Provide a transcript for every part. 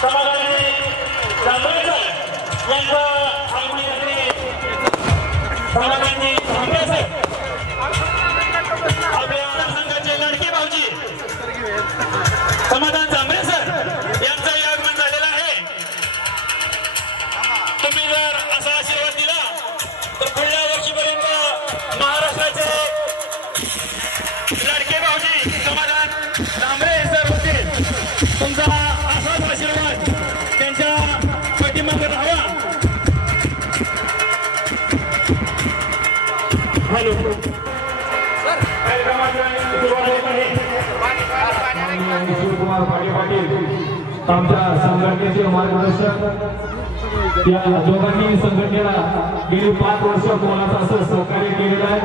समाधानी जांभरेकर यांचा आगमनासाठी समाधानी जांभरेकर आपल्या संघाचे लाडके भाऊजी समाधान जांभरेकर यांचंही आगमन झालेलं आहे। तुम्ही जर असा आशीर्वाद दिला तर पुढल्या वर्षीपर्यंत महाराष्ट्राचे लाडके भाऊजी समाधान जांभरेकर होतील। तुमचा असाच आशीर्वाद त्यांच्या पाठीमागे राहावा। हॅलो शिवकुमार पाटील आमच्या संघटनेचे मार्गदर्शक, या दोघांनी संघटनेला गेली 5 वर्ष कोणाचं असं सहकार्य केलेलं आहे।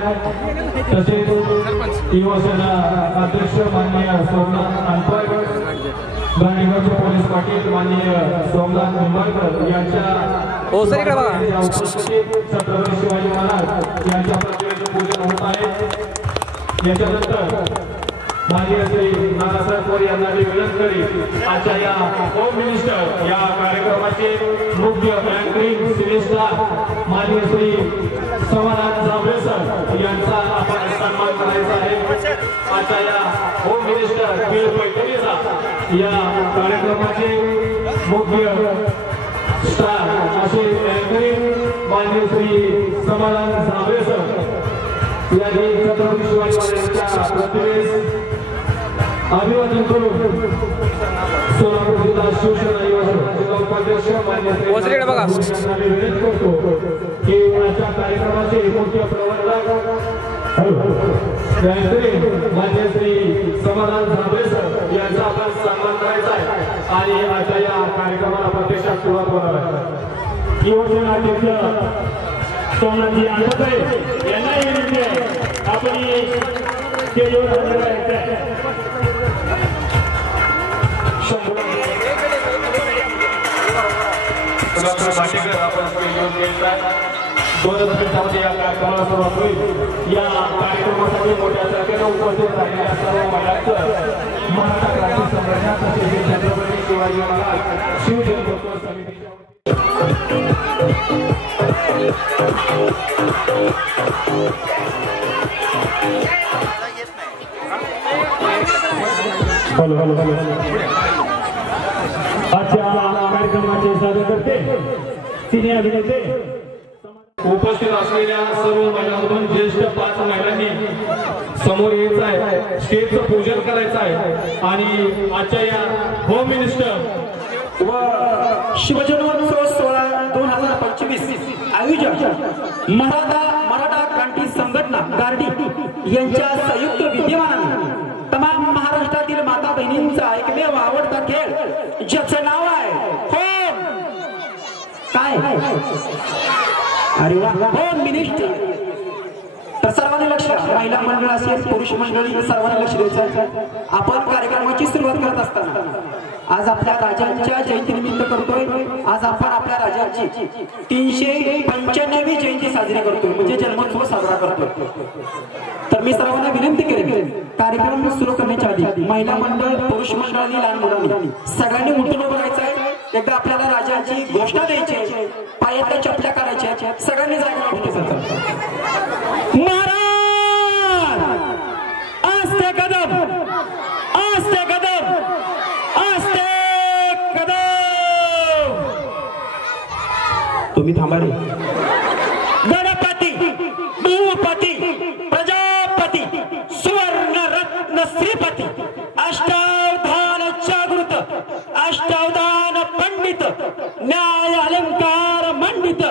तसेच युवासेना अध्यक्ष माननीय सोमनाथ अनपड, गांधीनगरचे पोलीस पाटील माननीय सोमनाथ मुंबईकर यांच्या छत्रपती शिवाजी महाराज यांच्या प्रतिमेचे पूजन होत आहे। याच्यानंतर माननीय श्री नानासाहेब मोरे यांना विनंती करी आजच्या या होम मिनिस्टर या कार्यक्रमाचे मुख्य अँकरिंग श्रेष्ठ माननीय श्री समाधान जांभरेकर यांचा आपण सन्मान करायचा आहे। आजच्या या होम मिनिस्टर बिल पैठणीचा या कार्यक्रमाचे मुख्य स्टार असे अँकरिंग माननीय श्री समाधान जांभरेकर यांनी छत्रपती शिवाजी महाराजांच्या प्रतिमेस अभिवादन करून सोलापूर जिल्हा शिवसेना युवा उपाध्यक्ष मान्य विनंती करतो की आजच्या कार्यक्रमाचे मुख्य प्रवर्तक मान्य श्री समाधान जांभरेकर यांचा आपण सन्मान करायचा आहे आणि आजच्या या कार्यक्रमाला प्रत्यक्षात सुरुवात होणार आहे। युवसेना अध्यक्ष सोमनाथजी अनपड यांनाही विनंती आहे आपण स्टेजवर हजर राहायचं आहे। आपण स्टेजवर गेलाय 2 मिनिटांमध्ये या कार्यक्रमाला सुरुवात होईल। या कार्यक्रमासाठी मोठ्या संख्येने उपस्थित राहिलेल्या सर्व महिलांचं मराठा क्रांती संघटना तसेच छत्रपती शिवाजी महाराज शिवजन्मोत्सव समितीच्या आजच्या कार्यक्रमाचे सादर करते सिने अभिनेते उपस्थित असलेल्या सर्व महिलांमधून ज्येष्ठ 5 महिलांनी समोर यायचं आहे, स्टेजचं पूजन करायचं आहे आणि आजच्या या होम मिनिस्टर व शिवजन्मोत्सव सोहळा 2025 आयोजक मराठा क्रांती संघटना गार्डी यांच्या संयुक्त विद्यमानाने तमाम महाराष्ट्रातील माता बहिणींचा एकमेव आवडता खेळ ज्याचं नाव आहे होम काय अरे वा होम मिनिस्टर। तर सर्वांनी लक्ष, महिला मंडळ असेल पुरुष मंडळी सर्वांनी लक्ष द्यायचं। आपण कार्यक्रमाची सुरुवात करत असताना आज आपल्या राजांच्या जयंतीनिमित्त करतोय। आज आपण आपल्या राजांची 395वी जयंती साजरी करतोय, म्हणजे जन्मोत्सव साजरा करतोय। तर मी सर्वांना विनंती करेन कार्यक्रम सुरू करण्याच्या आधी महिला मंडळ पुरुष मंडळांनी लहान मुलांनी सगळ्यांनी उठून उभं राहायचं आहे। एकदा आपल्याला राजाची घोषणा द्यायची आहे, पायातल्या चपल्या काढायच्या, सगळ्यांनी जागा उठे जातात। महाराज आस्ते कदम आस्ते कदम आस्ते कदम, तुम्ही थांबा रे। गणपती भूपती प्रजापती सुवर्ण रत्न श्रीपती अष्टावधान जागृत अष्टावधान पंडित न्याय अलंकार मंडित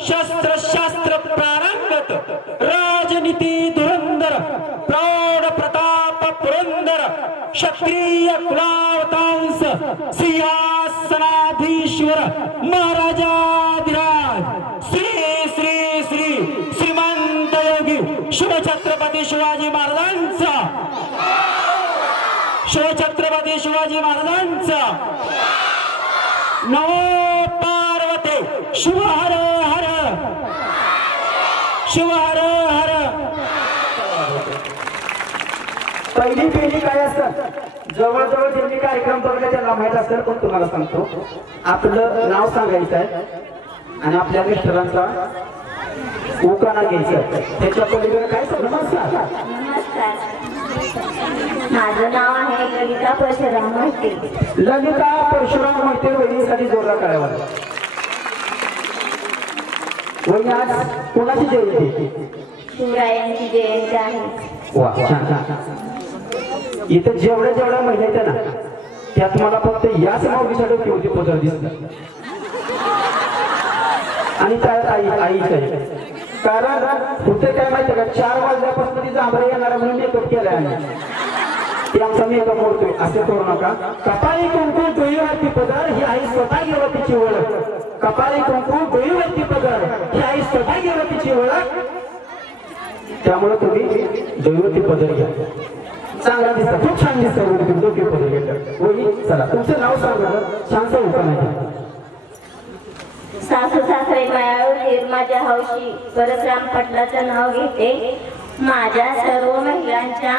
शस्त्र शास्त्र प्रारंगत राजनीती धुरंधर प्रौढ प्रताप पुरंदर क्षत्रिय कुलावतांस सिंहासनाधीश्वर महाराजाधिराज श्री श्री श्री श्रीमंत योगी शिवछत्रपती शिवाजी महाराजांचा शिवछत्रपती शिवाजी महाराजांचा नमो पार्वते शिव हर हर शिव हर हर। पहिली पेढी काय असतात जवळजवळ ज्यांनी कार्यक्रम बघला त्यांना माहित असेल, पण तुम्हाला सांगतो आपलं नाव सांगायचं आहे आणि आपल्या मिस्टरांचा उकाना घ्यायचा आहे. त्याच्या पलीकडे काय सांग. नमस्कार. माझं नाव आहे ललिता परशुराम मोहिते. ललिता परशुराम मोहिते वहिनीसाठी जोरदार करावा. वहिनी आज कोणाची जयंती? शिवरायांची जयंती आहे. वा छान छान. इथं जेवढ्या महिला आहेत ना त्यात मला फक्त याच माऊलीसाठी केवढी पदर दिसत आणि त्यात आईच आहे. कारण कुठे काय माहिती का 4 वाजल्यापासून ती जांभरे येणारा म्हणून मेकअप केलाय आम्ही. ते आमचा मेकअप मोडतोय. असे करू नका. कपाळी कुंकू डोईवरती पदर ही आई स्वतः घेवा तिची ओळख. कपाळी कुंकू डोईवरती पदर ही आई स्वतः घेवा तिची ओळख. त्यामुळे तुम्ही डोईवरती पदर घ्या. चांगला दिसता. खूप छान दिसतं. डोके पदर घेतलं. वही चला तुमचं नाव सांगा. छानसा उपाय नाही. सासू सासरे मायावर माझ्या हौशी परशुराम पाटलाचं नाव घेते. माझ्या सर्व महिलांच्या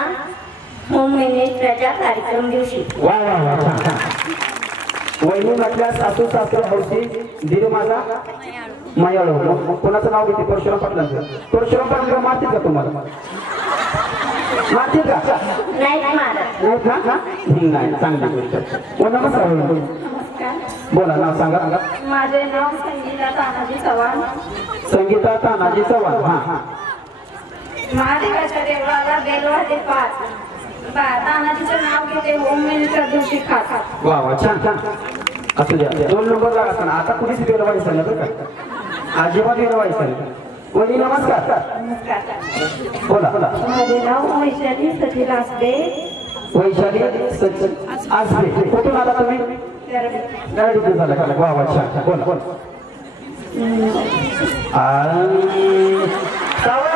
होम मिनिस्टरच्या कार्यक्रम दिवशी. वा वा वा छान छान. वहिनी म्हटल्या सासू सासरे हौशी दीर माझा मायाळू. कोणाचं नाव घेते? परशुराम पाटलांचं. परशुराम पाटील मारतील का तुम्हाला? मारतील का? नाही मारत. नाही चांगली गोष्ट. नमस्कार. नमस्कार. बोला नाव सांगा. माझे नाव संगीता तानाजी चव्हाण. संगीता तानाजी चव्हाण. हा. महादेवाच्या देवळाला बेलवाडे 5. तानाजीचं नाव घेते. होम मिनिस्टर दिवशी खास. वा वा छान छान. असू द्या. 2 नंबर लागा असताना आता कुणीच बेलवाडी सांगा बरं का. अजिबात बेलवाडी सांगा. वहिनी नमस्कार. नमस्कार. बोला बोला. माझे नाव वैशाली सचिन आसबे. वैशाली सचिन आसबे. कुठून आला तुम्ही? गाडी झाला का? वा वा छान. बोला बोला.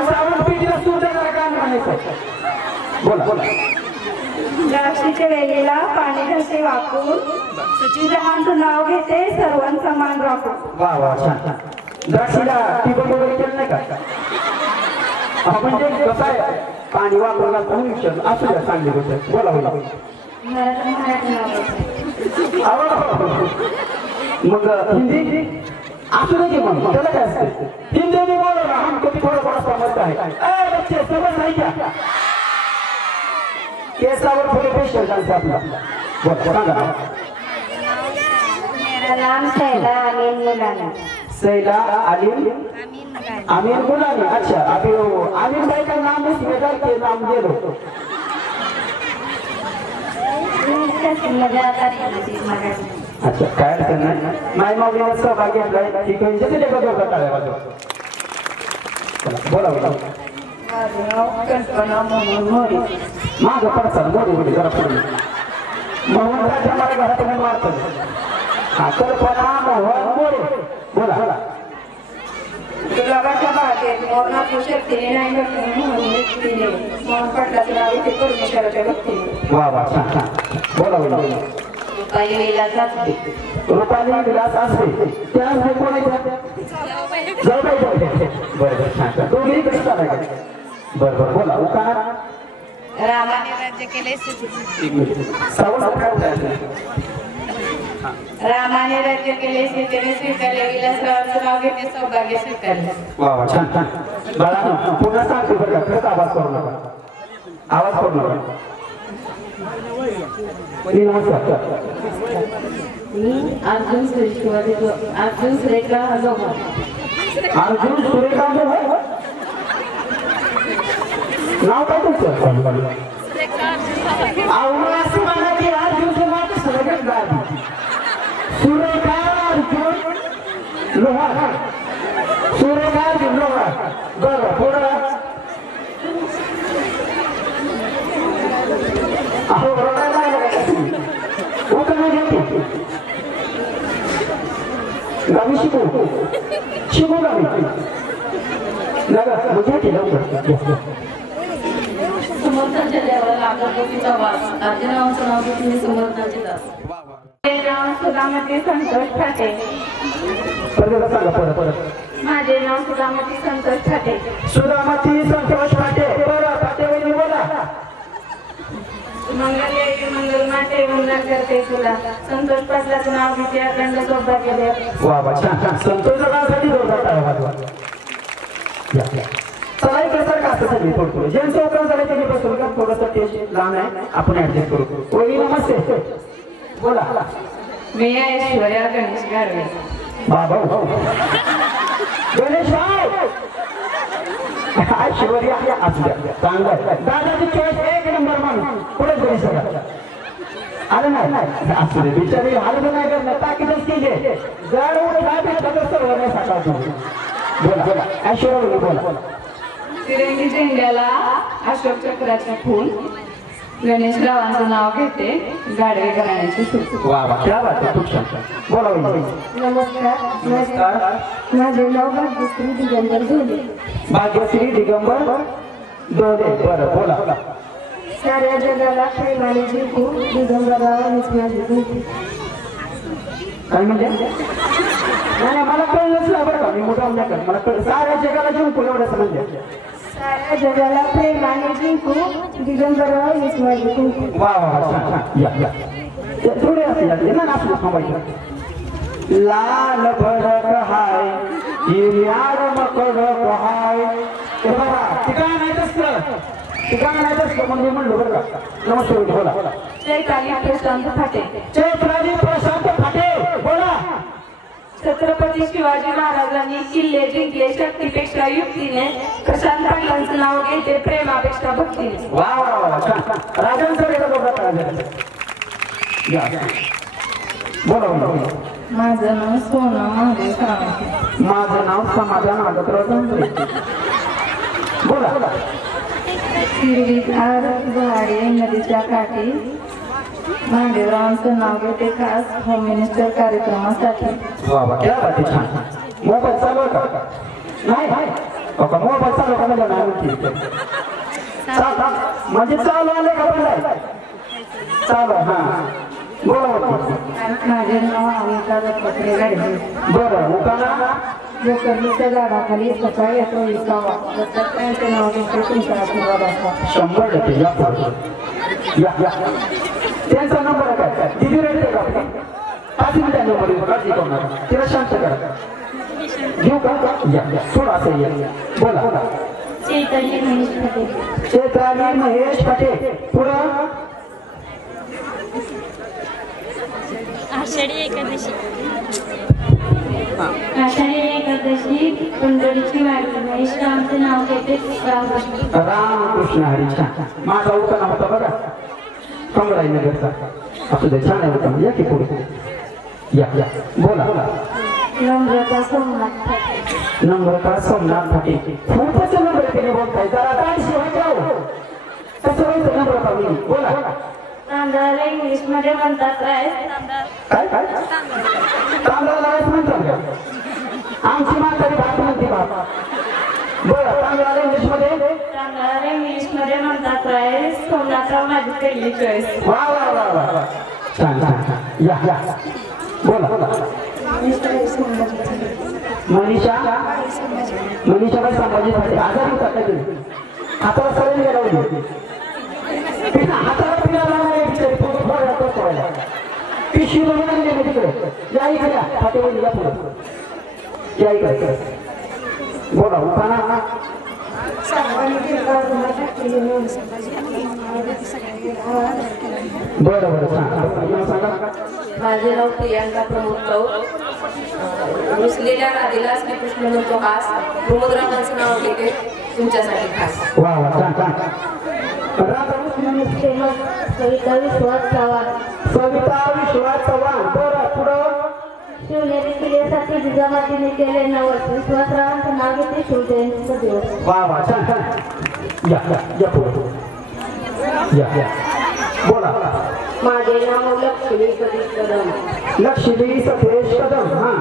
सावण पिढीला सुद्धा काम म्हणायचं. बोला बोला. द्राक्षीच्या वेलीला पाणी घासे वाकून सचिदांचं नाव घेते. सर्वांचा मान राखून. वा वा छान छान. द्राक्षीला टिबक वगैरे केलं नाही का? म्हणजे कसं आहे पाणी वापरला असू द्या. चांगली गोष्ट. बोला बोला. मग हिंदी असू दे की मग त्याला काय असते. हिंदी मी बोलो ना हम कधी थोडं समजत आहे. बच्चे समज नाही क्या? केसावर थोडे पेशल डान्स आपला. बोला सांगा. मेरा नाम सैला अमीन मुलाना. सैला अमीन मुलानी. अच्छा. अभी अमीन भाई का नाम इस मेडल के नाम दे दो. अच्छा काय अडचण नाही. माय माऊलीने सहभाग घेतलाय. ठीक आहे. जसे ते बघा टाळ्या बोला बोला. कल्पना मोहन मोरे. माझं पडचाल मोरे मोरे जरा पुढे. मोहन राजा मला घरात मारतो. हा कल्पना मोहन मोरे. बोला बोला. गुलाबाच्या बागेत मोरनाच्या शक्तीने नाही मोहन व्यक्तीने मोहन पाटलाचं नाव इथे परमेश्वराच्या भक्तीने. वा वा छान छान. बोला बोला. रुपाली विलास आसबे. रुपाली विलास आसबे. त्या आसबे कोण आहे? जाऊबाई जाऊ. बरं छान छान. दोघी इकडे चालाय का? बरं बरं. बोला. उकाना. रामाने राज्य केले. रामाने राज्य केले. सीतेने स्वीकारले. विलासरावांचं नाव घेते. सौभाग्य स्वीकारले. वा वा छान छान. बाळा पुन्हा सांगते बरं का. खरंच आवाज करू नका. आवाज करू नका. नमस्कार. मी अर्जुन सुरेखा लोहार. अर्जुन सुरेखा लोहार. नाव काय तुमचं? असं म्हणा की अर्जुनचं नाव सुरेखा अर्जुन लोहार. सुरेखा अर्जुन लोहार. बरं पुढं. अहो गावी शिकू गावी समर्थांच्या देवाला अगरबत्तीचा वास. अर्जुनाचं नाव घेतले. समर्थांचे दास. माझे नाव सुदामती संतोष ठाटे. सांगा परत परत. माझे नाव सुदामती संतोष ठाटे. सुदामती संतोष ठाटे. बरं ठाटे वहिनी बोला. मंगल मंगल माते मंगल करते तुला संतोष पाटलाचं नाव घेते अखंड सौभाग्य दे. वा वा छान छान. संतोष दादासाठी जोरदार टाळ्या वाजवा. या या. चला इकडे सर का असं मी थोडं ज्यांचं ओपन झालं त्यांनी बसवलं का थोडंसं टेस्ट लहान आहे आपण ऍडजस्ट करू. वहिनी नमस्ते. बोला. मी ऐश्वर्या गणेश गाडवे. बाबा गणेश भाऊ ऐश्वर्या असू द्या चांगलं दादाची चॉईस एक नंबर माणूस पुढे गणेश आलं नाही असू दे बिचारी हालत नाही करणार ताकीदच केली जड काय भेटलं सर्व नाही सकाळ तुम्ही. बोला बोला ऐश्वर्या बोला. तिरंगी झेंड्याला अशोक चक्राचे फूल गणेशरावांचं नाव घेते गाडवे घराण्याची सूट. वा वा क्या बात आहे खूप छान. बोला नमस्कार. माझे नाव भाग्यश्री दिगंबर धोले. भाग्यश्री दिगंबर डोले. बरं बोला. साऱ्या जगाला प्रेमाने जिंकू दिगंबरराव हीच माझी भूमी. काय म्हणजे नाही मला कळलंच नाही बरं का मी मोठा नाही कर मला कळलं साऱ्या जगाला जिंकू एवढंच म्हणजे साऱ्या जगाला प्रेमाने जिंकू दिगंबरराव हीच माझी भूमी. वा वा छान या या थोडे असते ना नाचलं थांबायचं. लाल भडक हाय हिरव्याड मकडक हाय हे बघा ठिकाण नाही तसलं म्हणजे म्हणलं बरं का. नमस्कार बोला. चैताली प्रशांत फाटे. चैत्राली प्रशांत फाटे बोला. छत्रपती शिवाजी महाराजांनी किल्ले जिंकले शक्तीपेक्षा युक्तीने प्रशांत पाटलांचं नाव घेते प्रेमापेक्षा भक्तीने. वा वा वा छान. राजांचं वेगळं या बोला. माझं नाव सोना महादेव सावंत. माझं नाव समाधान आगतराव जांभळे. बोला. हिरवीगार झाडे नदीच्या काठी महादेवरावांचं नाव घेते खास होम मिनिस्टर कार्यक्रमासाठी. वा वा क्या बात आहे छान. मोबाईल चालू आहे का नाही मोबाईल चालू का म्हणजे नाही म्हणजे चालू आले का पण चालू हा बोला. माझे नाव अमिता दत्तात्रय गाडगे. बरं उकाना गोकर्णीच्या झाडाखाली सकाळी येतो विसावा दत्तात्रयांचं नाव घेते तुमचा आशीर्वाद असता. 100% या पुढे या त्यांचा नंबर काय दिदी रेडी आहे का 5 मिनिटांचा नंबर काळजी करू नका तिला शांत करा घेऊ का या थोडं असं या बोला. चैताली महेश फाटे. चैत्राली महेश फाटे. पुढं आषाढी एकादशी. आषाढी एकादशी पंढरीची वारी महेशरावांचं नाव घेते रामकृष्ण. रामकृष्ण हरी. छान. माझा उखाणा होता बघा कमळाईनगरचा असू दे छान आहे होता या की पुढे या बोला. नम्रता सोमनाथ फाटे. नम्रता सोमनाथ फाटे. खूपच नंबर केले बोलताय जरा काय शिवाय कसं व्हायचं नम्रता बोला. तांदळाला इंग्लिश मध्ये म्हणतात राईस. काय तांदळाला राईस म्हणतात का आमची म्हातारी भात म्हणते बाबा. बरं तांदळाला इंग्लिश मध्ये म्हणतात राईस. सोमनाथराव माझी पहिली चॉईस. वा वा वा वा छान छान या बोला. मनीषा बाई संभाजी फाटे. आजारी होता का तुम्ही हाताला सगळ्यांनी गेला हाताला पिण्याला पिशवी बनवून गेले तिकडे या इकडे फाटेवर या पुढे या इकडे बोला उखाणा. बरं सांगा. माझे नाव प्रियांका प्रमोद कौर. रुसलेल्या नदीला श्रीकृष्ण म्हणतो खास प्रमोदरावांचं नाव घेते तुमच्यासाठी खास. वा वा छान. सविता विश्वास चव्हाण. सविता विश्वास चव्हाण. बरं पुढं शिवनेरी किल्ल्यासाठी जिजामातीने केले नवस विश्वासरावांचं नाव घेते शिवजयंतीचा दिवस. वा वा छान. या पुढे या बोला. माझे नाव लक्ष्मी सतीश कदम. लक्ष्मी सतीश कदम. हा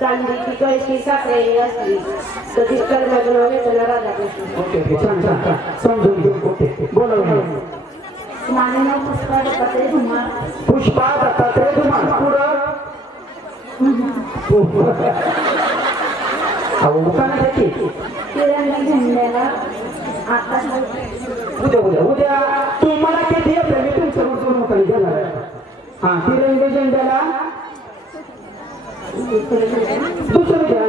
चांदीची कळशी साखरेली असली सतीश कदमाचं नाव घेताना राधाकृष्ण. ओके छान समजून घेऊ. ओके बोला. माझे नाव पुष्पा दत्तात्रय धुमाळ. पुष्पा दत्तात्रय धुमाळ. पुढं तिरंगी झेंड्याला आकाश. उद्या तुम्हाला किती येतं मी तुमच्याकडून सोडून मोकळी घेणार आहे. हा तिरंगी झेंड्याला दुसरं घ्या.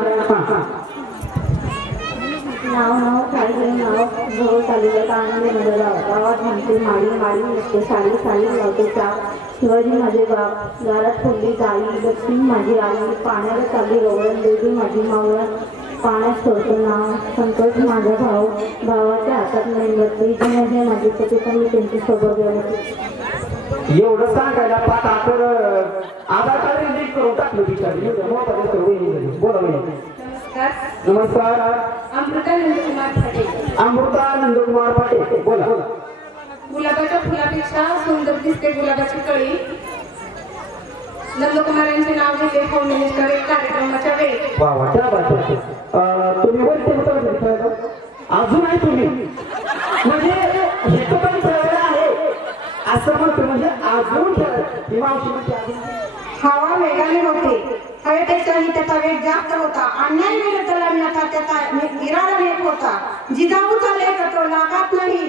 हा नाव काळी नाव जवळ तालुक्यात आनंद नगर गावात म्हणते माळी माळी नसते साली साली लावते चाव शिवाजी माझे बाप दारात फुलली जाई लक्ष्मी माझी आई पाण्याला चालली गवळण देवी माझी मावळण पाण्यात सोडतं नाव संतोष माझा भाऊ भावाच्या हातात मेणबत्ती जिने माझे पती पण मी त्यांची सोबत गेले. एवढं सांगायला पाच आकर आधार कार्ड लिंक करून टाकलं बिचारी. बोला नमस्कार. अमृता नंदकुमार पाटील. अमृता नंदकुमार पाटील बोला. गुलाबाच्या फुलापेक्षा सुंदर दिसते गुलाबाची कळी. नंदकुमारांचे नाव घेतले होम मिनिस्टर एक कार्यक्रमाच्या वेळी. वा वा क्या बात आहे. तुम्ही बोलते होता अजून आहे तुम्ही म्हणजे हे तो पण ठरवलं आहे असं म्हणतो म्हणजे अजून ठरवलं. मावशी हवा वेगाने होते हवेपेक्षाही त्याचा वेग जास्त होता. अन्याय विरुद्ध लढण्याचा त्याचा इरादा एक होता. जिजाऊचा लेख तो लाखात नाही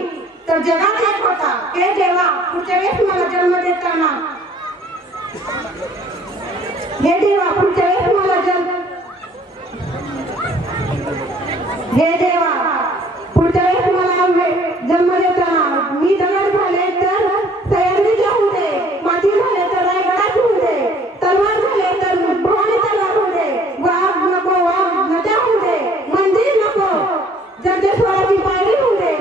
तर जगात एक होता. हे देवा पुढच्या वेळेस मला जन्म देताना हे देवा पुढच्या वेळेस मला हे देवा पुढच्या वेळेस मला जन्म देताना मी दगड झाले तर सह्याद्री होऊ दे माती झाले तर रायगडात होऊ दे तलवार झाले तर भवानी तलवार होऊ दे वाघ नको वाघ नद्या होऊ दे मंदिर नको जगदेश्वराची पायरी होऊ दे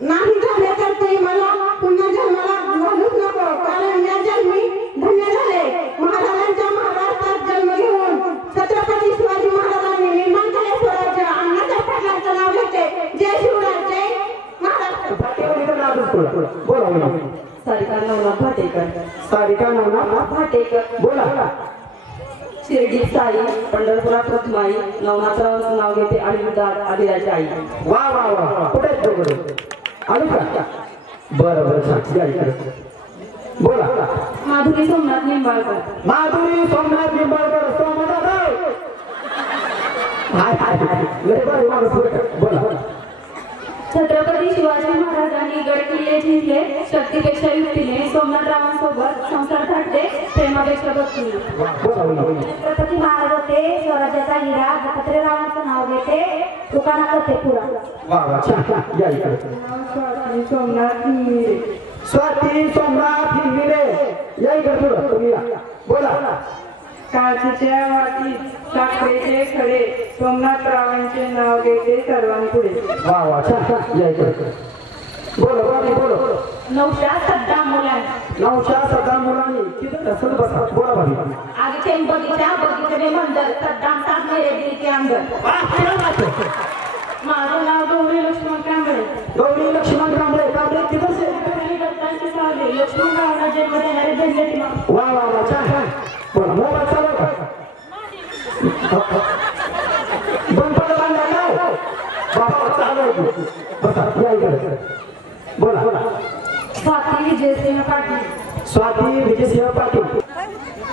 नाही झाले तर ते मला पुन्हा जन्माला घालूच नको कारण या जन्मी धन्य झाले. महाराजांच्या महाराष्ट्रात जन्म घेऊन छत्रपती शिवाजी महाराजांनी निर्माण केले स्वराज्य. अण्णाच्या पाटलांचं नाव घेते. जय शिवराय जय महाराष्ट्र. सारिका नवनाथ भाटेकर. सारिका नवनाथ भाटेकर बोला. शिर्डी साई पंढरपुरात रखमाई नवनाथरावांचं नाव घेते आणि आदिराची आई. वा वा वा कुठे आलो का. बरं बरं सांग बोला. माधुरी सोमनाथ निंबाळकर. माधुरी सोमनाथ निंबाळकर सोमनाथ बोला. छत्रपती शिवाजी महाराजांनी गड किल्ले जिंकले शक्तीपेक्षा युक्तीने सोमनाथरावांसोबत संसार थाटले प्रेमापेक्षा भक्तीने. छत्रपती महाराज होते स्वराज्याचा हिरा दत्तात्रेयरावांचं नाव घेते दुकानात होते पुरा. सोमनाथ स्वाती सोमनाथ हिंगिरे या इकडे तुम्ही बोला. काचेच्या वाटीत साखरेचे खडे सोमनाथरावांचे नाव घेते सर्वांपुढे. वा वा छान या इकडे बोलो बोलो. नवशा सध्या मुलांना नवशा सदा मुलांनी तिथं असं बसा बोला भाभी. आगे बगीचे में मंदिर सद्दाम साथ मेरे दिल के अंदर. माझं नाव गौरी लक्ष्मण कांबळे. गौरी लक्ष्मण कांबळे कांबळे तिथं दत्तांचे सावले लक्ष्मणरावांना जन्म देणारे धन्य. वा वा वा छान बोला. मोबाईल चालू का बंद बांधला काय बाबा चालू बसा या इकडे बोला. स्वाती विजयसिंह पाटील. स्वाती विजयसिंह पाटील.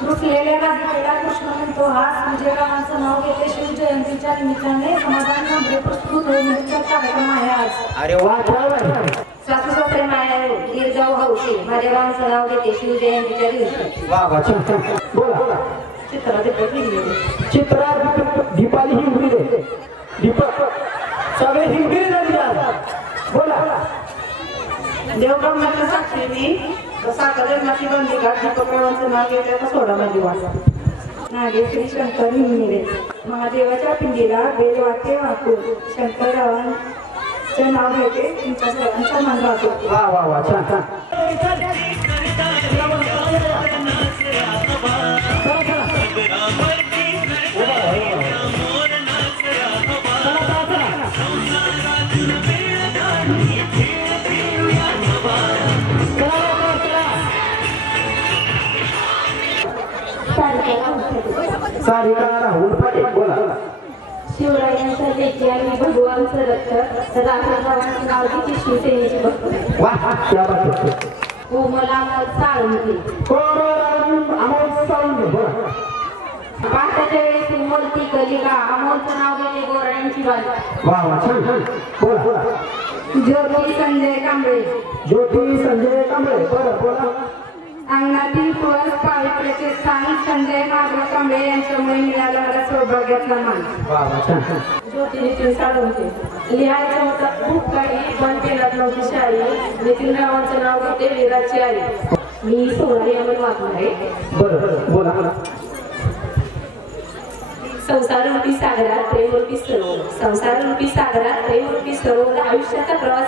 रुसलेल्या राधिकेला कृष्ण म्हणतो हास विजयरावांचं नाव घेते शिव जयंतीच्या निमित्ताने समाधान नांदे प्रस्तुत होण्याचा कार्यक्रम आहे आज. अरे वा छान. सासू सासरे माया दीर्घाऊ हौशी महादेवांचं नाव घेते शिव जयंतीच्या दिवशी. वा वा छान बोला. चित्रा चित्रा दीपाली हिंगरी दीपक सगळे हिंगरी झाली आज. बोला. देवब्रह्माच्या साक्षीने साखरेची बंदी घाट दीपकरावांचं नाव घेतल्याचा सोडा माझी वाटा. नागेश्वरी शंकर हिंगणे. महादेवाच्या पिंडीला बेल वाटे वाकून शंकररावांचे नाव घेते तुमच्या सर्वांचा मान राहतो. वा वा वा छान. सारिका राहुल पाटील बोला. शिवरायांचा लेखी आणि भगवानचं रक्त रामरावांचं नाव घेते शिवसेनेची भक्त. वा क्या बात आहे. कोमला साळुंके. अमोल साळुंके बोला. पाठाच्या वेळेस उमलती कलिका अमोलचं नाव घेते गोराड्यांची बाई. वा वा छान बोला. ज्योती संजय कांबळे. ज्योती संजय कांबळे. बरं बोला. अंगणातील तुळस पावित्र्याचे स्थान संजय माधव कांबळे यांच्यामुळे मिळाला मला सौभाग्यातला मान. वा वा छान. ज्योती नितीन साळुंखे. लिहायचं होतं खूप काही पण केलं नव्हती शाळी. नितीन रावांचं नाव घेते वीराची आई. मी सोनाली अमर वाघमारे आहे. बरं बोला. संसाररूपी सागरात प्रेमरूपी सरोवर. संसाररूपी सागरात प्रेमरूपी सरोवर आयुष्याचा प्रवास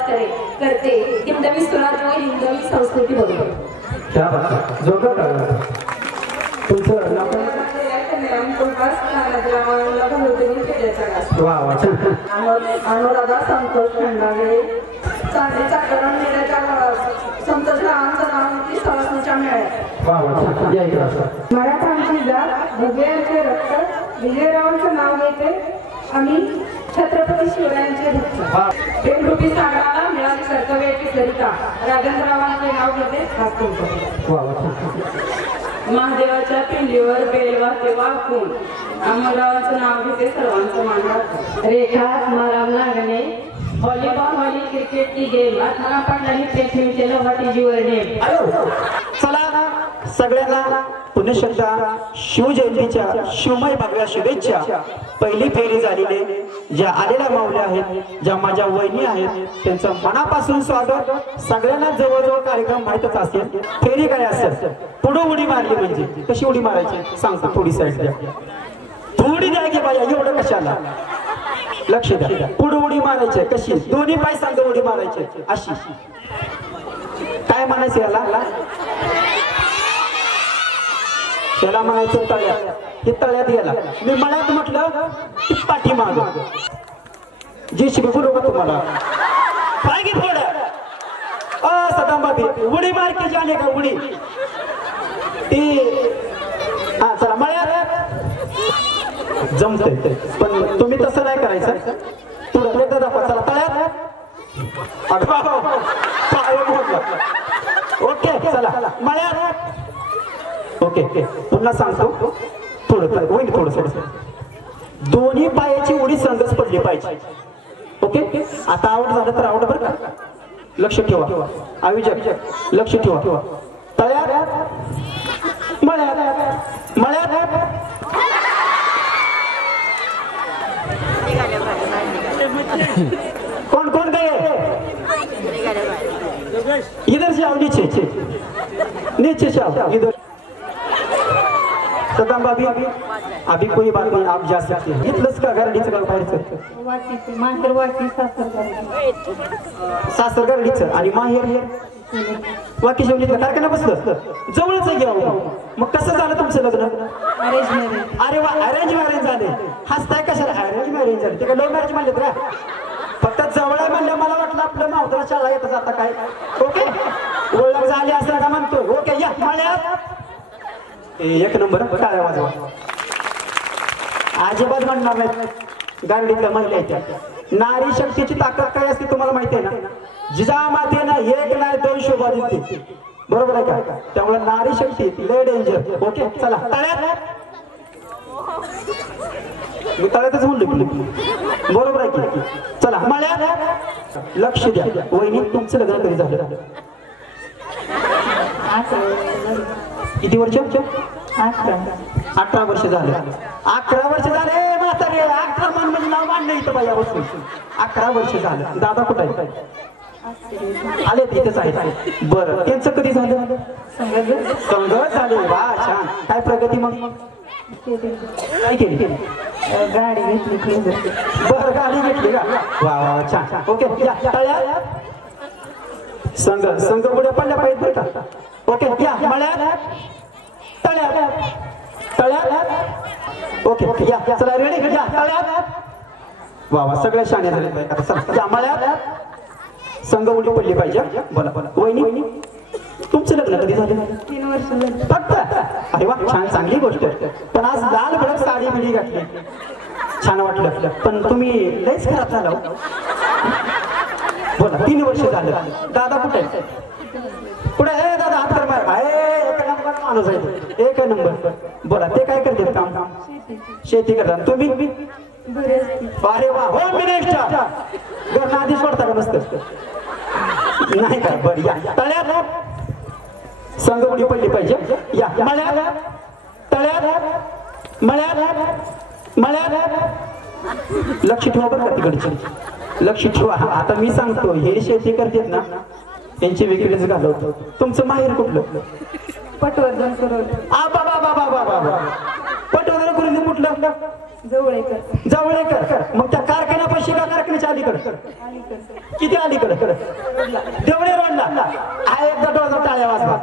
करते हिंदवी स्वराज्य व हिंदवी संस्कृती बरोबर. क्या बात. जोरदार टाळ्या. तुमचं नाव काय? वा वा छान. अनुराधा संतोष खंडागळे. चांदीचा करण मेळ्याच्या संतोष रावांचं नाव होती सवासणीच्या मेळ्यात. वा वा छान. या इकडे असं. मराठांची जात भगव्यांचे रक्त विजयरावांचं नाव घेते आम्ही छत्रपती शिवरायांचे भक्त. प्रेमरूपी सागराला मिळाली कर्तव्याची सरिता राजेंद्ररावांचे नाव घेते हातून. वा वा छान. महादेवाच्या पिंडीवर बेलवाचे वाकून अमररावांचं नाव घेते सर्वांचं मान राखून. रेखा आत्माराम नागणे. व्हॉलीबॉल व्हॉली क्रिकेटची गेम आत्माराम पाटलांनी प्रेक्षणीचे लोहाटी जीवर नेम. चला सगळ्यांना पुण्यश्रद्धा शिवजयंतीच्या शिवमय भगव्या शुभेच्छा. पहिली फेरी झालेली. ज्या आलेल्या माऊल्या आहेत, ज्या माझ्या वहिनी आहेत, त्यांचं मनापासून स्वागत. सगळ्यांना जवळजवळ कार्यक्रम माहितच असेल. फेरी काय असेल, पुढे उडी मारली म्हणजे कशी उडी मारायची सांगतो. थोडी साईड द्या, थोडी द्या की बाया, एवढं कशाला. लक्ष द्या. पुढे उडी मारायची कशी, दोन्ही पाय सांग उडी मारायची अशी. काय म्हणायचं याला, त्याला म्हणायचं तळ्यात. हे तळ्यात गेला. मी मळ्यात म्हटलं की पाठी माग जे शिकू नको तुम्हाला. काय की थोडं सदांबाबी उडी मार की जाणे का उडी ती. हा चला मळ्यात जमतंय, पण तुम्ही तसं नाही करायचं. थोडं एकदा दाखवा. चला तळ्यात. ओके चला मळ्यात. ओके पुन्हा सांगतो. थोडं होईल थोडस. दोन्ही पायाची उडी संघच पडली पाहिजे. ओके आता आउट झालं तर आउट बरं का. लक्ष ठेवा. आयोजक लक्ष ठेवा. तळ्यात मळ्यात मळ्यात. कौन कौन गए इधर से आओ. नीचे से आओ इधर. सदाम भाभी अभी कोई बात नहीं, आप जा सकते हैं. इथलंच का गारडीचं गाव पाहायचं. माहेर वाटी सासर गारडीचं आणि माहेर वाकी शेवलीतलं कारखाना बसलं जवळच घ्यावं. मग कसं झालं तुमचं लग्न. अरे वा अरेंज मॅरेज झाले. हसताय कशाला. अरेंज मॅरेज झाले. ते काय लव्ह मॅरेज म्हणलेत का. फक्त जवळ म्हणलं. मला वाटलं आपलं मावतला शाळा येतं जाता काय. ओके ओळख झाली असं का म्हणतो. ओके या मळ्यात. एक नंबर टाळ्या वाजवा. अजिबात म्हणणार नाहीत. गारडीतल्या महिला त्या नारी शक्तीची ताकद काय असते तुम्हाला माहिती आहे ना. जिजामातेनं एक नाही दोन शोभा दिली. बरोबर आहे का. त्यामुळे नारी शक्ती लय डेंजर. ओके चला तळ्यात. मी तळ्यातच म्हणलो. बरोबर आहे की. चला मळ्यात. लक्ष द्या. वहिनी तुमचं लग्न कधी झालं. किती वर्ष. 18 वर्ष झाले. 11 वर्ष झाले म्हातारे. 11 मान म्हणजे नाव मांडलं इथं बाई वस्तू. 11 वर्ष झालं. दादा कुठं आहे. आले तिथेच आहेत. बरं त्यांचं कधी झालं. संघ झाले. वा छान. काय प्रगती मग काय केली. गाडी घेतली. बरं गाडी घेतली का. वा वा छान. ओके तळ्यात. संघ पुढे पडल्या पाहिजे बरं का. ओके या मळ्यात. तळ्यात. ओके या चला रेडी. या तळ्यात. वा वा सगळ्या शाणे झाले. या मळ्यात. संघ उडी पडली पाहिजे. बोला बोला. वहिनी तुमचं लग्न कधी झालं. 3 वर्ष फक्त. अरे वा छान चांगली गोष्ट. पण आज लाल भडक साडी बिडी घातली छान वाटलं. पण तुम्ही लयच खराब झाला. बोला 3 वर्ष झालं. दादा कुठे पुढे. दादा हात कर मार. एक नंबर माणूस आहे. एक नंबर. बोला ते काय करतात काम. शेती करतात. तुम्ही अरे वा होम मिनिस्टर घरनं आधी सोडता का नसतं नाही का बरं या तळ्यात संगमुडी पडली पाहिजे या मळ्यात तळ्यात मळ्यात लक्ष ठेवा बरं का तिकडचे लक्ष ठेवा. आता मी सांगतो हे शेती करतात ना त्यांची वेगळीच घालवतो. तुमचं माहेर कुठलं? पटवर्धन करून पटवर्धन करून कुठलं? जवळेकर. मग त्या कारखान्यापाशी का कारखान्याच्या अलीकडे? किती अलीकडे? देवळे रोडला. हा एकदा डोळा टाळ्या वाजवा.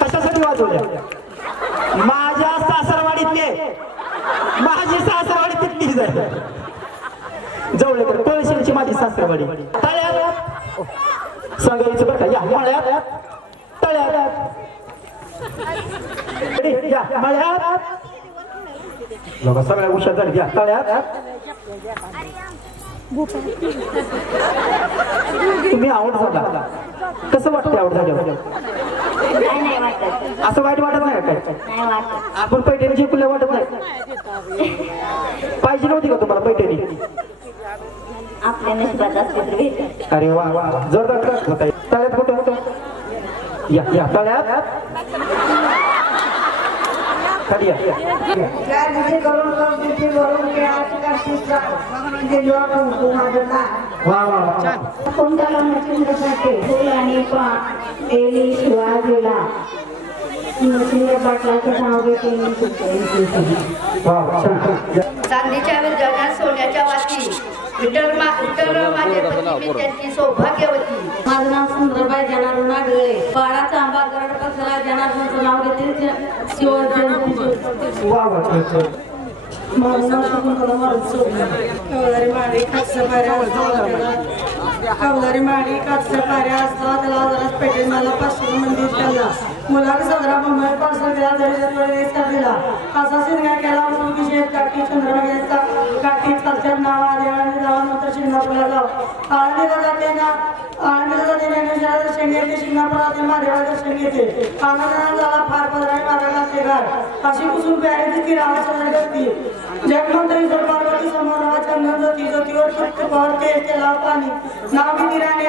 कशासाठी वाजवल्या? माझ्या सासरवाडीतले माझी सासरवाडी तिथलीच आहे. जवळेकर पळशीची माझी सासरवाडी. तळ्यात सांगायचं बरं का या मळ्यात तळ्यात मळ्यात लोक सगळ्या उशात झाली घ्या तळ्यात. तुम्ही आवड झाला कसं वाटतंय? आवड झाल्यावर असं वाईट वाटत नाही काय? आपण पैठणी जिंकल्या वाटत नाही? पाहिजे नव्हती का तुम्हाला पैठणी? अरे वा वा जोरदार होता. तळ्यात कुठं होतं? या तळ्यात खाली या. चांदीच्या जगात सोन्याच्या वाती विठ्ठल माझे पती त्यांची सौभाग्यवती. माझं नाव सुंदरबाई जनार्दन आगळे. बाळाचा आंबा गरड पक्षाला जनार्दनचं नाव घेते कवलारी माडी कापसा पाऱ्या असला त्याला जरा पेटेल मला 500 मंदिर केला. मुलाने 17 मुंबई पासून दिला. असा सिंगा केला शेत काठी चंद्रभागेचा काठी खालच्या नाव आले जावानंतर शिंगणापूरला जाऊ. आळंदीला जाते ना आळंदीला जाते ज्ञानेश्वरा दर्शन घेते. शिंगणापुरात महादेवा दर्शन घेते. आनंदाने झाला फार पदराई मागायला ते घाट अशी कुसून प्यारी दिसती रावाच्या करती. जगमंत्री ईश्वर पार्वती समोर रावा चंदन ज्योती ज्योतीवर तृप्त पवार तेल केला पाणी नाव मी तिराने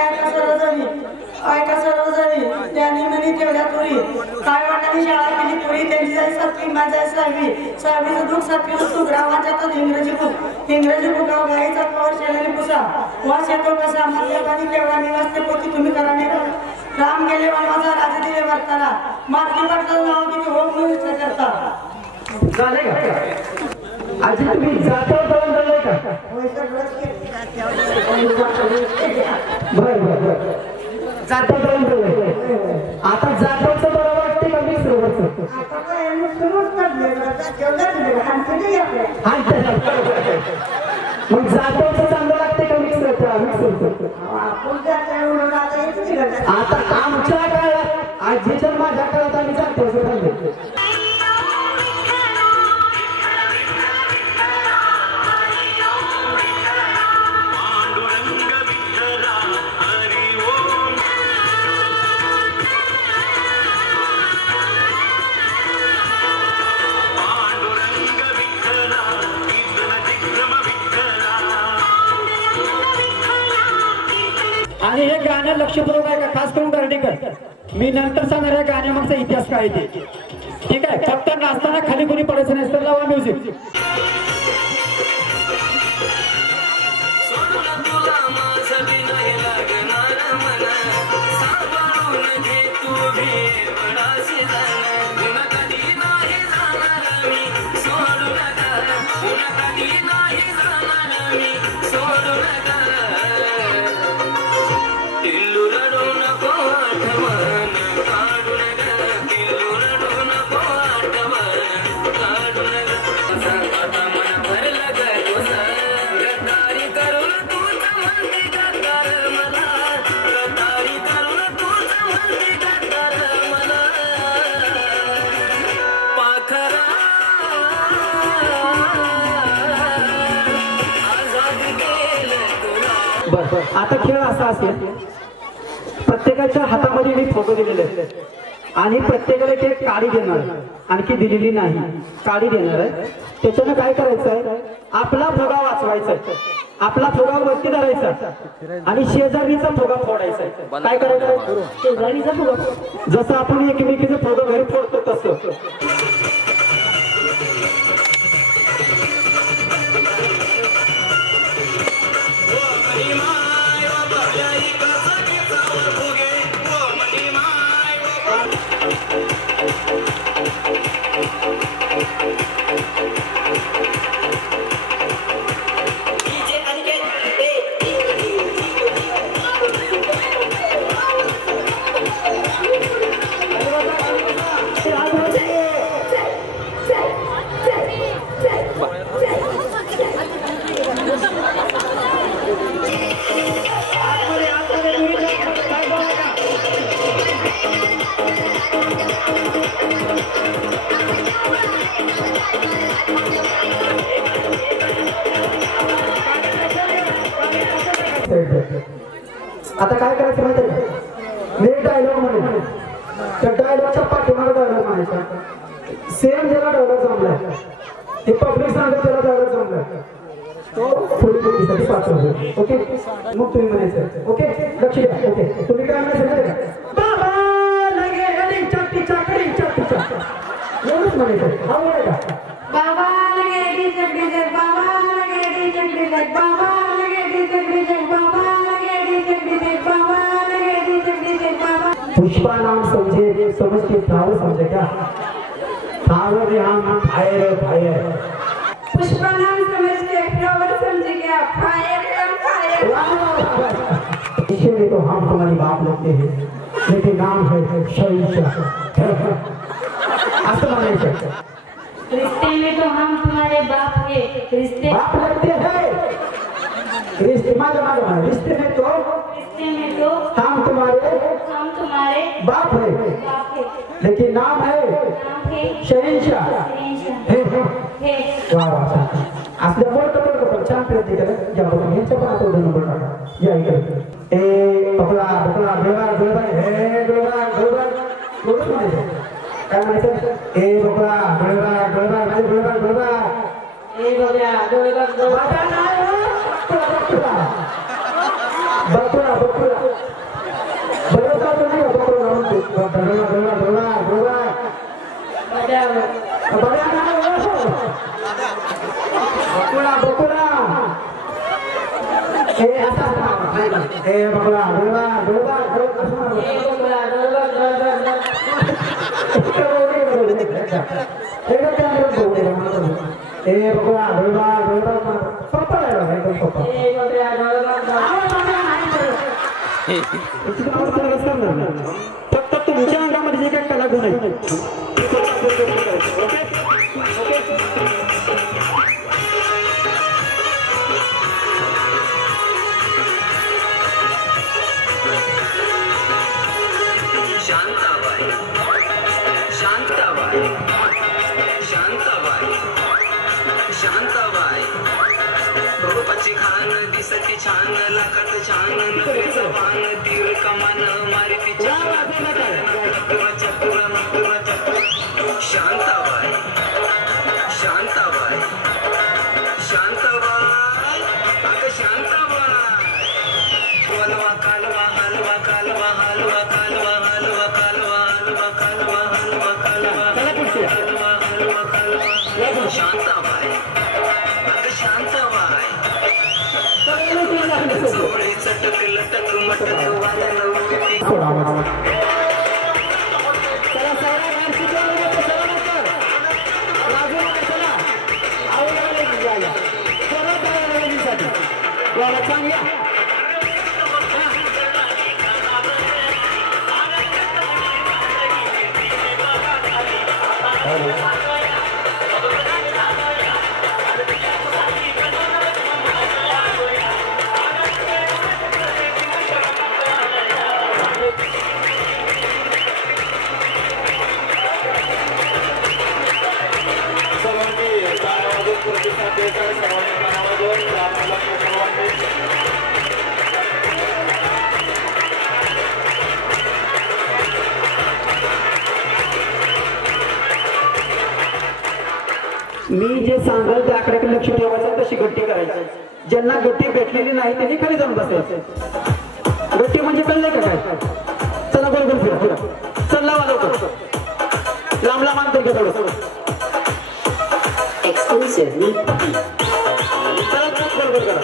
ऐका सर्वजणी त्यांनी म्हणी ठेवल्या तुरी. काय वाटाने शाळा केली तुरी त्यांची जाई 7वी माझी 6वीचं दुःख 7वी सुख रावाच्या इंग्रजी बुकावर गाईचा पवार शेणाने पुसा वास येतो कसा मल्लबानी केवढा निवासते पोती तुम्ही कराने राम गेले वनवासा राजे दिले वर्ताला मातृ पटलं नाव किती होम मिनिस्टर करता. झाले का आजी तुम्ही जातावर दळण दळलंय का? बर जाता दळण दळलंय. आता जातावचं बरं वाटते का मिक्सरवरचं? मग जातावचं चांगलं लागते का मिक्सरचं? आता आमच्या काळात आजीच्या माझ्या काळात आम्ही जातावचं खाल्लं. आणि हे गाणं लक्षपूर्वक आहे का? खास करून गर्डीकर मी नंतर सांगणार आहे गाण्यामागचा इतिहास काय ते. ठीक आहे फक्त नाचताना खाली कोणी पडायचं नाही. तर लावा म्युझिक. आता खेळ असा असेल प्रत्येकाच्या हातामध्ये मी फोटो दिलेले आहेत. आणि प्रत्येकाला एक काडी देणार आहे, आणखी दिलेली नाही, काडी देणार आहे. त्याच्यानं काय करायचं आहे, आपला फुगा वाचवायचा आहे, आपला फुगा वरती धरायचा आणि शेजारीचा फुगा फोडायचा आहे. काय करायचं, शेजारीचा फुगा, जसं आपण एकमेकीचं फुगा घरी फोडतो तसं. आता काय करायचं माहिती आहे, मी डायलॉग म्हणेन, त्या डायलॉगच्या पाठीमागे डायलॉग म्हणायचा. सेम ज्याला डायलॉग जमलाय ते पब्लिक सांगतो त्याला डायलॉग जमलाय तो पुढील व्यक्तीसाठी पाठवतो. ओके, मग तुम्ही म्हणायचं. ओके, लक्ष द्या. ओके, तुम्ही काय म्हणायचं, बाबा लगे गडी चाटी चाकडी चाटी चाकडी एवढंच म्हणायचं. हा बोलायचा, बाबा लगे डी चकडी जग, बाबा लगे डी चकडी जग, बाबा लगे डी चकडी जग, बाबा लगे डी चकडी जग, बाबा लगे डी चकडी जग, बाबा. पुष्पा नाम समझे, समझ के फ्लावर समझे क्या, फ्लावर यहाँ फायर फायर. पुष्पा नाम समझ के फ्लावर समझ गया, फायर फायर. इसे में तो हम तुम्हारी बात लगते हैं, लेकिन नाम है शरीशाह. असं म्हणायचं, रिश्ते में तो हम तुम्हारे बाप है, रिश्ते बाप लगते हैं. रिश्ते रिश्ते में तो हम तुम्हारे बाप है, लेकिन नाम है शहंशाह. वाह वाह, असल्या बोलतो छान प्रयत्न केलं. ज्या बघा यांच्या पण आता उदाहरण बोलणार या इकडे. ए पकडा पकडा गोळा गोळा हे गोळा गोळा गोळा म्हणायचं. काय म्हणायचं, ए बघा गोळा गोळा गोळा गोळा ए गोळ्या गोळा गोळा बकुळा बकुळा बरोबर तुम्ही बकुळा गोळा गोळा गोळा गोळा बकुळा बकुळा ए असा ए बकुळा गोळा गोळा ए गोळा गोळा गोळा ए बकुळा गोळा गोळा सोपा आहे एकदम सोपा. ए गोळ्या गोळा फक्त तुमच्या अंगामध्ये जे काही कला गुण आहे शांताबाई शांताबाई शांताबाई शांताबाई रूपाची खान दिसती छान लाखात छान नफेचं पान तीर कमान मारिती चतुर चतुर चतुर चतुर शांताबाई शांताबाई शांताबाई अगं शांताबाई हलवा कालवा हलवा कालवा हलवा कालवा हलवा कालवा हलवा कालवा हलवा कालवा हलवा हलवा कालवा शांताबाई अगं शांताबाई चोळी चटक लटक मटक वादन उडती मी जे सांगेल त्याकडे लक्ष ठेवायचं, तशी गट्टी करायची. ज्यांना गट्टी भेटलेली नाही त्यांनी खाली जाऊन बसायचं. गट्टी म्हणजे कळलंय का काय? चला गोल गोल फिरा फिरा. चल लावा लवकर. लांब लांब अंतर घ्या थोडं. एक्सक्लुसिव्हली चला गोल गोल करा.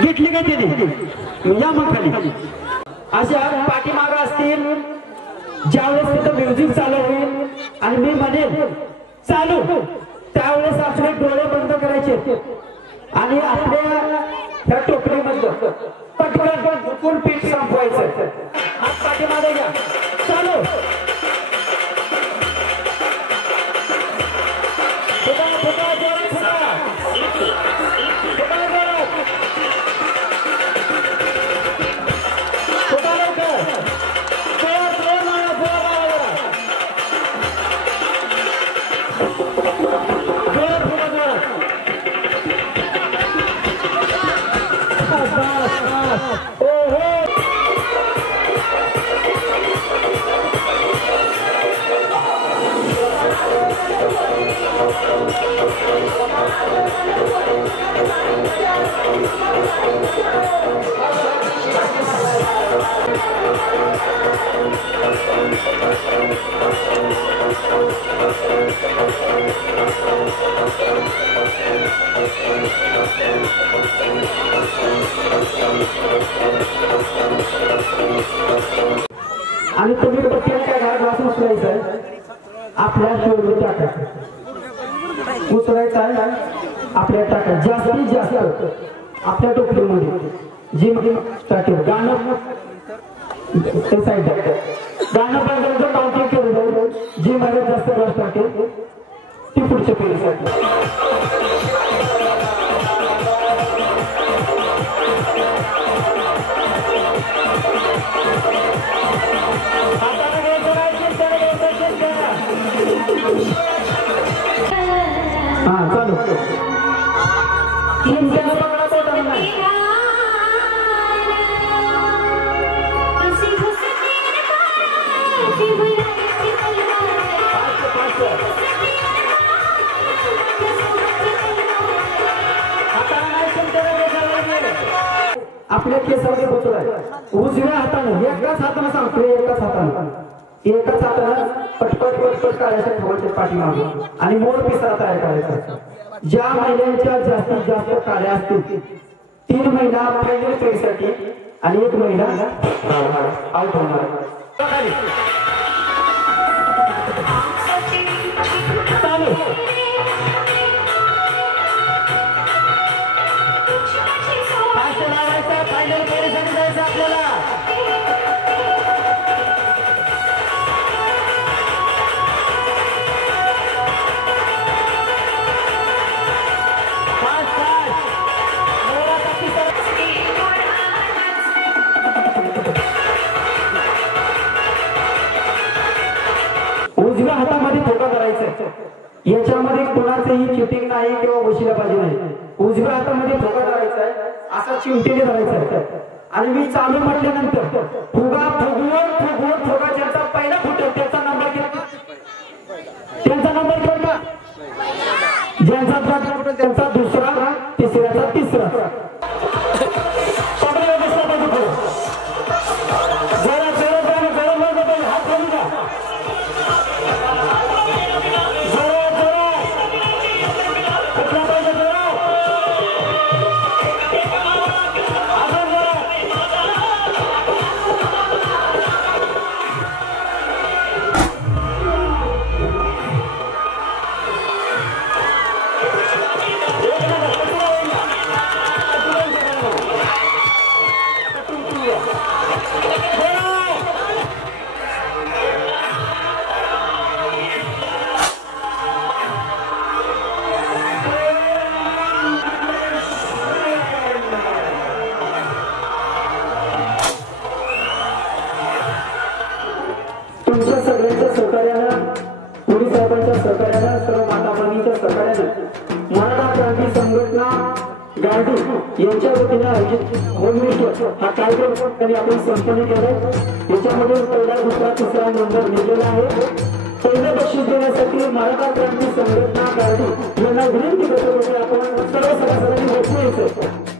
घेतली काय त्याने या मग खाली. अशा पाठीमाग असतील. ज्यावेळेस तिथं म्युझिक चालू होईल आणि मी म्हणेन चालू, त्यावेळेस आपले डोळे बंद करायचे आणि आपल्या त्या टोपलीमधलं पटकन झुकून पीठ संपवायचं. हात पाठीमागे घ्या. चालू. आणि तुम्ही काय घरात वाचून उचलायचं. आपल्या शोधून टाकायचं. उचलायचं आहे आपल्या टाकायचं. जास्तीत जास्त आपल्या टोपलीमध्ये जी मध्ये टाकेल गाणं ते साईड गाणं बंद काउंटिंग केलं. जी मध्ये जास्त रस टाकेल ती पुढच्या पिढीसाठी. हाँ चलो आपल्या केसामध्ये बसलाय. उजव्या हाताने एकाच हाताने सांगतो. एकाच हाताने पटपट पटपट काढायचं ठेवायचे पाठीमागे आणि मोर पिसारा तयार करायचा. ज्या महिन्यांच्या जास्तीत जास्त काड्या असतील 3 महिना फायनल पेसाठी आणि 1 महिना आउट होणार. चालू. फायनल पेसाठी जायचं आपल्याला. उजव्या हातामध्ये ठोका करायचा. याच्यामध्ये कुणाचंही चिटिंग नाही किंवा वशिलाबाजी नाही. उजव्या हातामध्ये ठोका करायचा आहे. असा चिमटीने धरायचा आहे आणि मी चालू म्हटल्यानंतर फुगा फुगवून फुगवून फुगा ज्यांचा पहिला फुटेल त्याचा नंबर घेतला. त्यांचा नंबर घेतला. ज्यांचा फुटेल त्यांचा दुसरा, तिसऱ्याचा तिसरा. साहेबांच्या सहकार्यानं, सर्व माता भगिनींच्या सहकार्यानं मराठा क्रांती संघटना गार्डी यांच्या वतीने आयोजित होममिनिस्टर हा कार्यक्रम त्यांनी आपण संपन्न केलाय। याच्यामध्ये पहिला, दुसरा, तिसरा नंबर निघाला आहे। पहिलं बक्षीस देण्यासाठी मराठा क्रांती संघटना गार्डी यांना विनंती करतो की आपण सर्व सभासदांनी बक्षीस